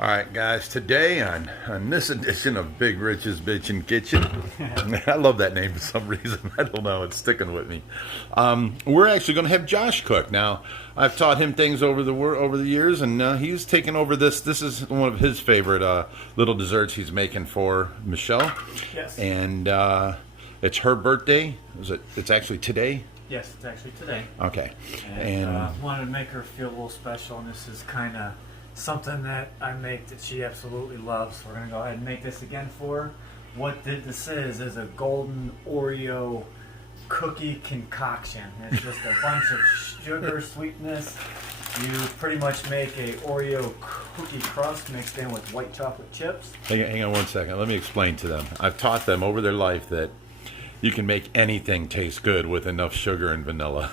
All right, guys, today on this edition of Big Rich's Bitchen Kitchen, I love that name for some reason. I don't know, it's sticking with me. We're actually going to have Josh cook. Now, I've taught him things over the years, and he's taken over this. This is one of his favorite little desserts he's making for Michelle. Yes. And it's her birthday. It's actually today? Yes, it's actually today. Okay. And wanted to make her feel a little special, and this is kind of something that I make that she absolutely loves. We're going to go ahead and make this again for her. What this is a golden Oreo cookie concoction. It's just a bunch of sugar sweetness. You pretty much make a Oreo cookie crust mixed in with white chocolate chips. Hang on one second. Let me explain to them. I've taught them over their life that you can make anything taste good with enough sugar and vanilla.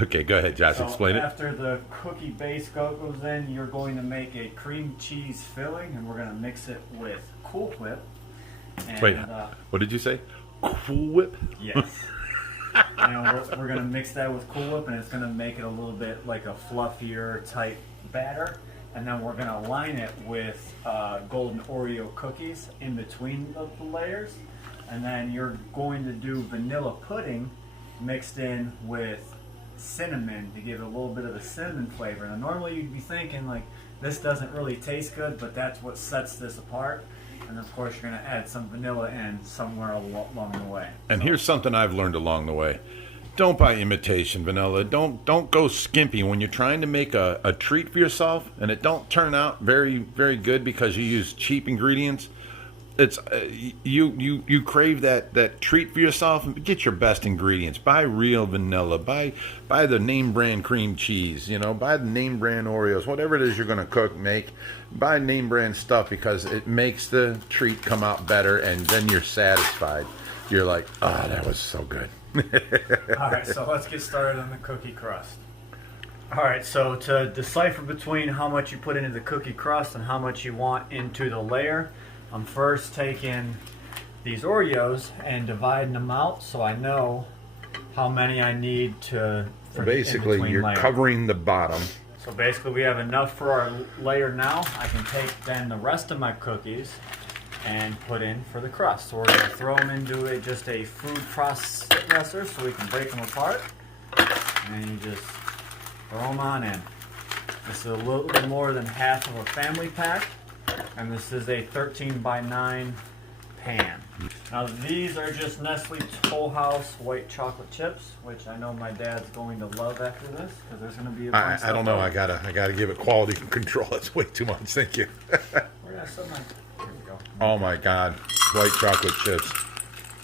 Okay, go ahead, Josh. Explain it. After the cookie base goes in, you're going to make a cream cheese filling, and we're going to mix it with Cool Whip. And, wait, what did you say? Cool Whip? Yes. And we're going to mix that with Cool Whip, and it's going to make it a little bit like a fluffier type batter. And then we're going to line it with golden Oreo cookies in between the layers. And then you're going to do vanilla pudding mixed in with cinnamon to give it a little bit of a cinnamon flavor. Now normally you'd be thinking like this doesn't really taste good, but that's what sets this apart. And of course you're going to add some vanilla in somewhere along the way. And here's something I've learned along the way. Don't buy imitation vanilla. Don't go skimpy when you're trying to make a treat for yourself and it don't turn out very, very good because you use cheap ingredients. It's you crave that treat for yourself. Get your best ingredients. Buy real vanilla. Buy the name brand cream cheese. Buy the name brand Oreos. Whatever it is you're going to make. Buy name brand stuff because it makes the treat come out better, and then you're satisfied. You're like, oh, that was so good. All right, so let's get started on the cookie crust. All right, so to decipher between how much you put into the cookie crust and how much you want into the layer, I'm first taking these Oreos and dividing them out so I know how many I need for basically you're layers. Covering the bottom. So basically we have enough for our layer now. I can take then the rest of my cookies and put in for the crust. So we're going to throw them into just a food processor so we can break them apart. And you just throw them on in. This is a little bit more than half of a family pack. And this is a 13 by 9 pan. Now these are just Nestle Toll House white chocolate chips, which I know my dad's going to love after this because there's going to be a bunch I don't know. I gotta give it quality control. That's way too much. Thank you. Where did I set my? Here we go. Oh my God, white chocolate chips.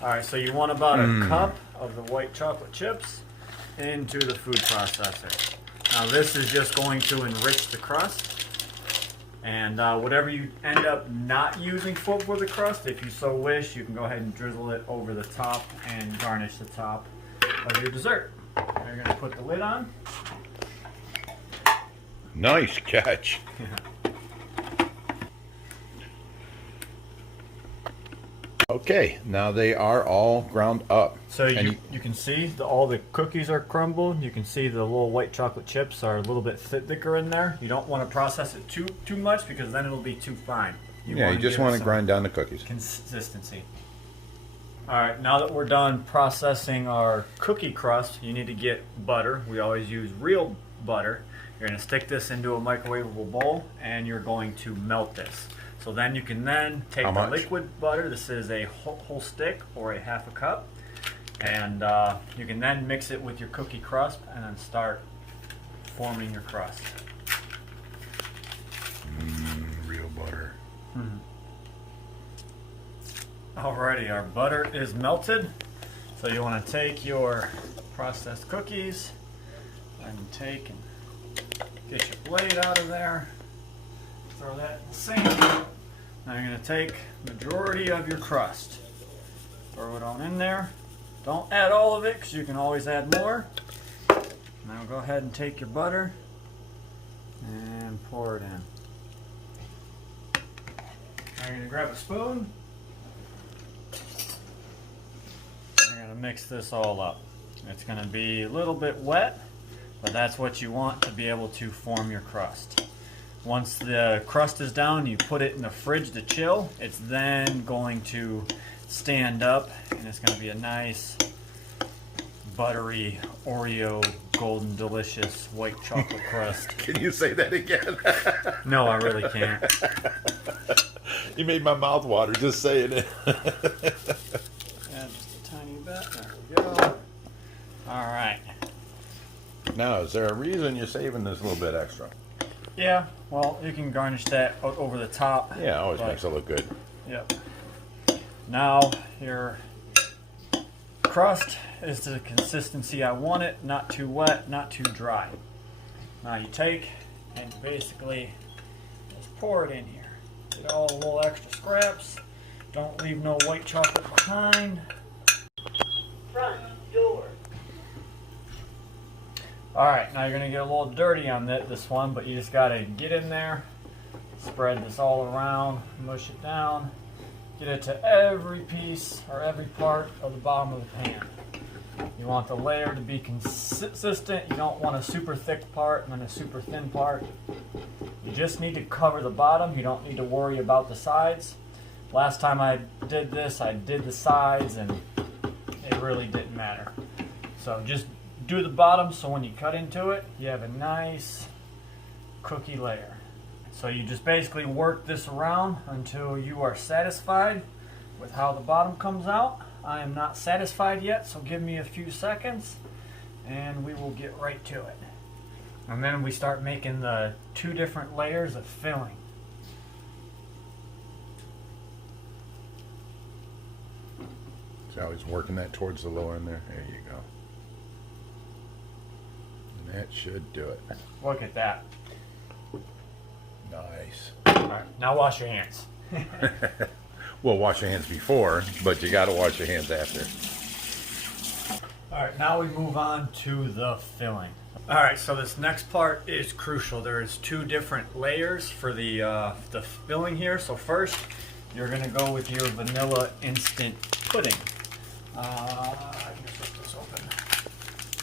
All right, so you want about a cup of the white chocolate chips into the food processor. Now this is just going to enrich the crust. And whatever you end up not using for the crust, if you so wish, you can go ahead and drizzle it over the top and garnish the top of your dessert. Now you're going to put the lid on. Nice catch. Okay, now they are all ground up. So you can see all the cookies are crumbled. You can see the little white chocolate chips are a little bit thicker in there. You don't want to process it too much because then it'll be too fine. You just want to grind down the cookies. Consistency. All right, now that we're done processing our cookie crust, you need to get butter. We always use real butter. You're going to stick this into a microwavable bowl and you're going to melt this. So then you can take the liquid butter. This is a whole stick or a half a cup. And you can then mix it with your cookie crust and then start forming your crust. Real butter. Alrighty, our butter is melted. So you want to take your processed cookies and get your blade out of there. Throw that in the sink. Now you're going to take majority of your crust. Throw it on in there. Don't add all of it because you can always add more. Now go ahead and take your butter and pour it in. Now you're going to grab a spoon. You're going to mix this all up. It's going to be a little bit wet, but that's what you want to be able to form your crust. Once the crust is down, you put it in the fridge to chill. It's then going to stand up, and it's going to be a nice, buttery, Oreo, golden, delicious white chocolate crust. Can you say that again? No, I really can't. You made my mouth water just saying it. And just a tiny bit. There we go. All right. Now, is there a reason you're saving this little bit extra? Yeah, well, you can garnish that over the top. Yeah, always makes it look good. Yep. Now, your crust is the consistency I want it, not too wet, not too dry. Now you take and basically just pour it in here. Get all the little extra scraps. Don't leave no white chocolate behind. Front door. Alright, now you're going to get a little dirty on this one, but you just got to get in there, spread this all around, mush it down, get it to every piece or every part of the bottom of the pan. You want the layer to be consistent. You don't want a super thick part and then a super thin part. You just need to cover the bottom. You don't need to worry about the sides. Last time I did this, I did the sides and it really didn't matter. So just do the bottom so when you cut into it, you have a nice cookie layer. So you just basically work this around until you are satisfied with how the bottom comes out. I am not satisfied yet, so give me a few seconds and we will get right to it. And then we start making the 2 different layers of filling. So always working that towards the lower end there. There you go. And that should do it. Look at that. Nice. Alright, now wash your hands. Well, wash your hands before, but you got to wash your hands after. Alright, now we move on to the filling. Alright, so this next part is crucial. There's 2 different layers for the filling here. So first, you're going to go with your vanilla instant pudding. I can just rip this open.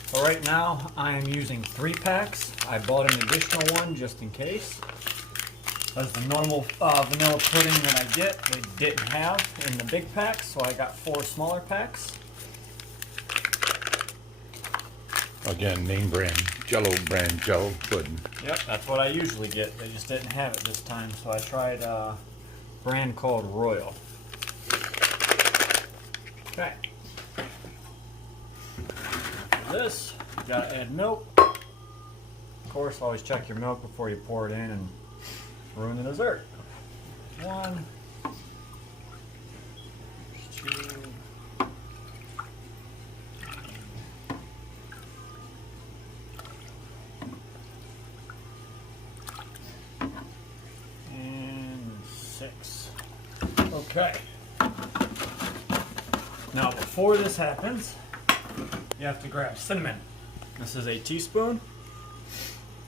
So right now, I am using 3 packs. I bought an additional one just in case. As the normal vanilla pudding that I get, they didn't have in the big packs, so I got 4 smaller packs. Again, name brand, Jello brand Jello pudding. Yep, that's what I usually get. They just didn't have it this time, so I tried a brand called Royal. Okay. For this, you gotta add milk. Of course, always check your milk before you pour it in and ruin the dessert. 1, 2, and 6. Okay. Now, before this happens, you have to grab cinnamon. This is a teaspoon.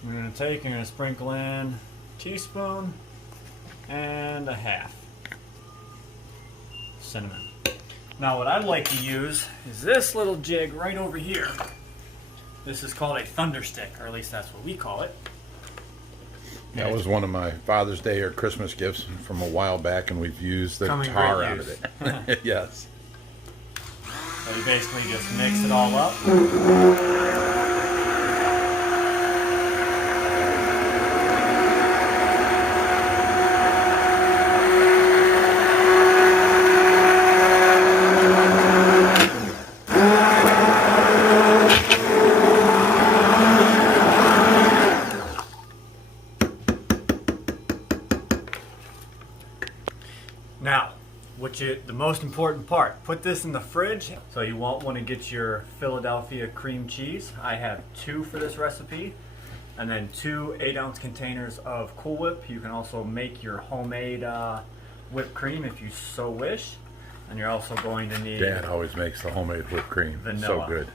We're going to take and sprinkle in teaspoon and a half cinnamon. Now what I'd like to use is this little jig right over here. This is called a thunder stick, or at least that's what we call it. That was one of my Father's Day or Christmas gifts from a while back, and we've used the Coming tar great out use. of it. Yes. So you basically just mix it all up. Now, the most important part, put this in the fridge. So you won't want to get your Philadelphia cream cheese. I have 2 for this recipe, and then 2 8-ounce containers of Cool Whip. You can also make your homemade whipped cream if you so wish. And you're also going to need Dad always makes the homemade whipped cream. Vanilla. So good.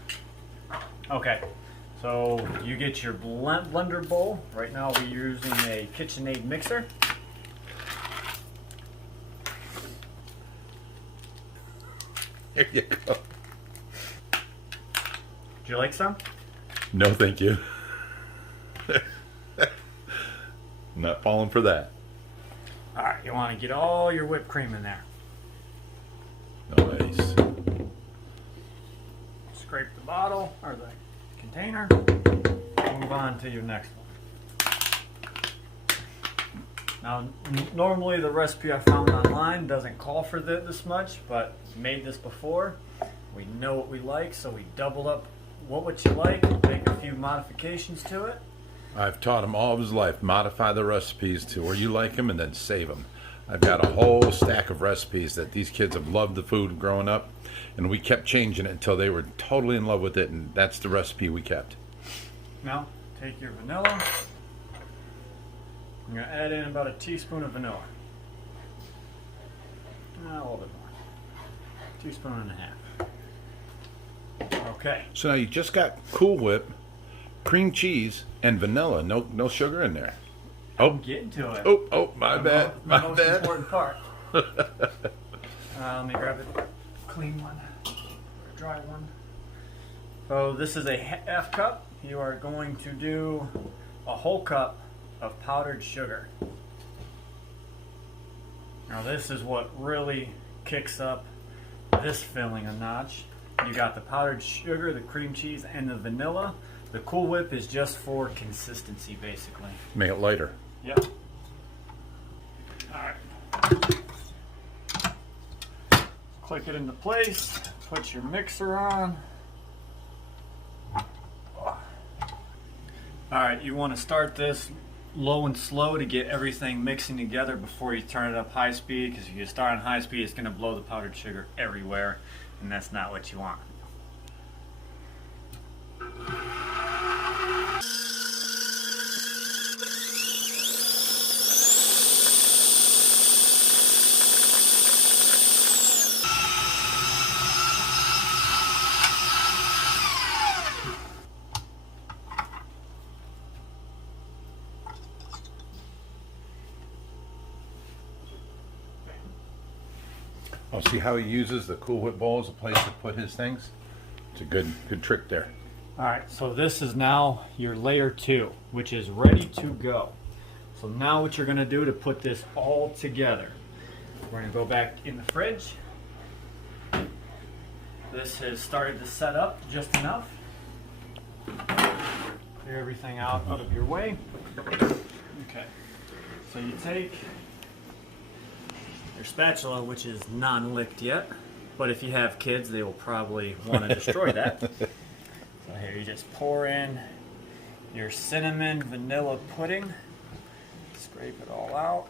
Okay, so you get your blender bowl. Right now we're using a KitchenAid mixer. There you go. Do you like some? No, thank you. Not falling for that. All right, you want to get all your whipped cream in there. Nice. Scrape the bottle or the container. Move on to your next one. Now, normally the recipe I found online doesn't call for this much, but made this before. We know what we like, so we doubled up what you like, make a few modifications to it. I've taught him all of his life, modify the recipes to where you like them and then save them. I've got a whole stack of recipes that these kids have loved the food growing up, and we kept changing it until they were totally in love with it, and that's the recipe we kept. Now, take your vanilla. I'm going to add in about a teaspoon of vanilla. A little bit more. Teaspoon and a half. Okay. So now you just got Cool Whip, cream cheese, and vanilla. No sugar in there. Oh, I'm getting to it. oh, my bad. The My most bad. important part. Let me grab a clean one, or a dry one. So this is a half cup. You are going to do a whole cup of powdered sugar. Now this is what really kicks up this filling a notch. You got the powdered sugar, the cream cheese, and the vanilla. The Cool Whip is just for consistency, basically. Make it lighter. Yep. Alright. Click it into place. Put your mixer on. Alright, you want to start this low and slow to get everything mixing together before you turn it up high speed, because if you start on high speed, it's going to blow the powdered sugar everywhere, and that's not what you want. Oh, see how he uses the Cool Whip bowl as a place to put his things? It's a good trick there. Alright, so this is now your layer 2, which is ready to go. So now what you're going to do to put this all together, we're going to go back in the fridge. This has started to set up just enough. Clear everything out of your way. Okay, so you take your spatula, which is non-licked yet, but if you have kids, they will probably want to destroy that. So here, you just pour in your cinnamon vanilla pudding. Scrape it all out.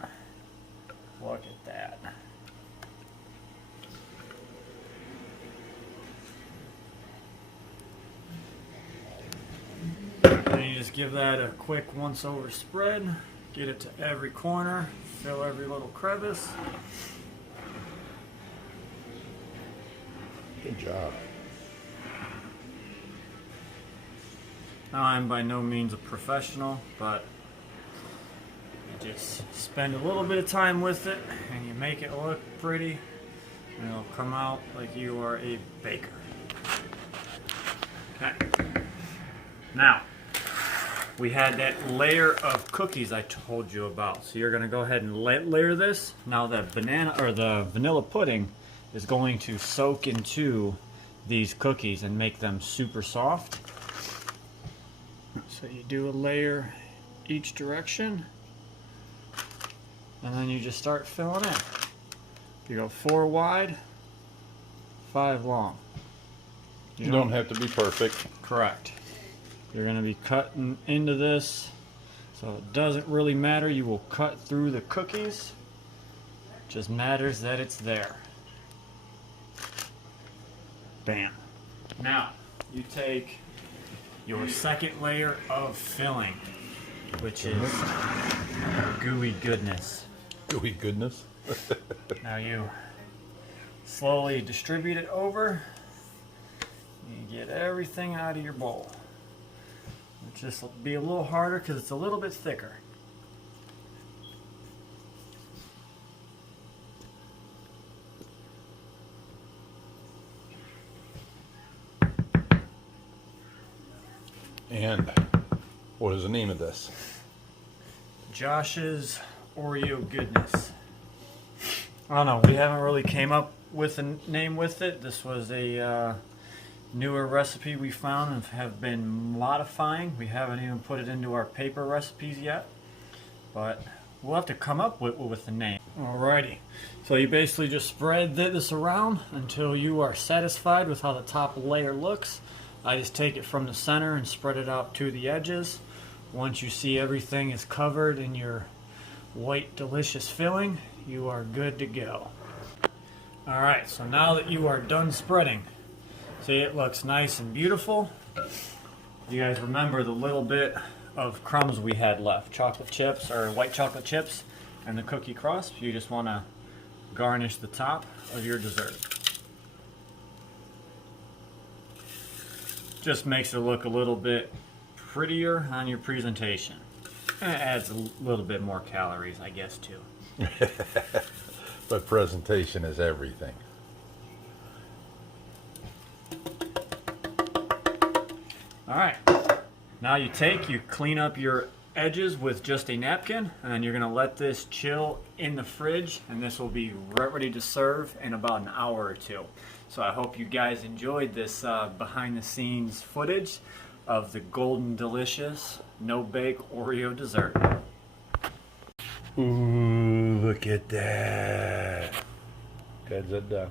Look at that. And you just give that a quick once-over spread. Get it to every corner. Fill every little crevice. Good job. Now, I'm by no means a professional, but you just spend a little bit of time with it and you make it look pretty, and it'll come out like you are a baker. Okay. Now, we had that layer of cookies I told you about. So you're going to go ahead and layer this. Now the banana or the vanilla pudding is going to soak into these cookies and make them super soft. So you do a layer each direction, and then you just start filling in. You go 4 wide, 5 long. You don't have to be perfect. Correct. You're going to be cutting into this, so it doesn't really matter. You will cut through the cookies. It just matters that it's there. Bam. Now, you take your second layer of filling, which is gooey goodness. Gooey goodness. Now you slowly distribute it over. You get everything out of your bowl. It'll just be a little harder because it's a little bit thicker. And what is the name of this? Josh's Oreo goodness. I don't know, we haven't really came up with a name with it. This was a newer recipe we found and have been modifying. We haven't even put it into our paper recipes yet, but we'll have to come up with a name. Alrighty, so you basically just spread this around until you are satisfied with how the top layer looks. I just take it from the center and spread it out to the edges. Once you see everything is covered in your white delicious filling, you are good to go. Alright, so now that you are done spreading, see, it looks nice and beautiful. You guys remember the little bit of crumbs we had left, chocolate chips or white chocolate chips and the cookie crust. You just want to garnish the top of your dessert. Just makes it look a little bit prettier on your presentation. And it adds a little bit more calories, I guess, too. But presentation is everything. Alright, now you clean up your edges with just a napkin, and then you're going to let this chill in the fridge, and this will be ready to serve in about an hour or two. So I hope you guys enjoyed this behind the scenes footage of the golden delicious no-bake Oreo dessert. Ooh, look at that. Guys, that done.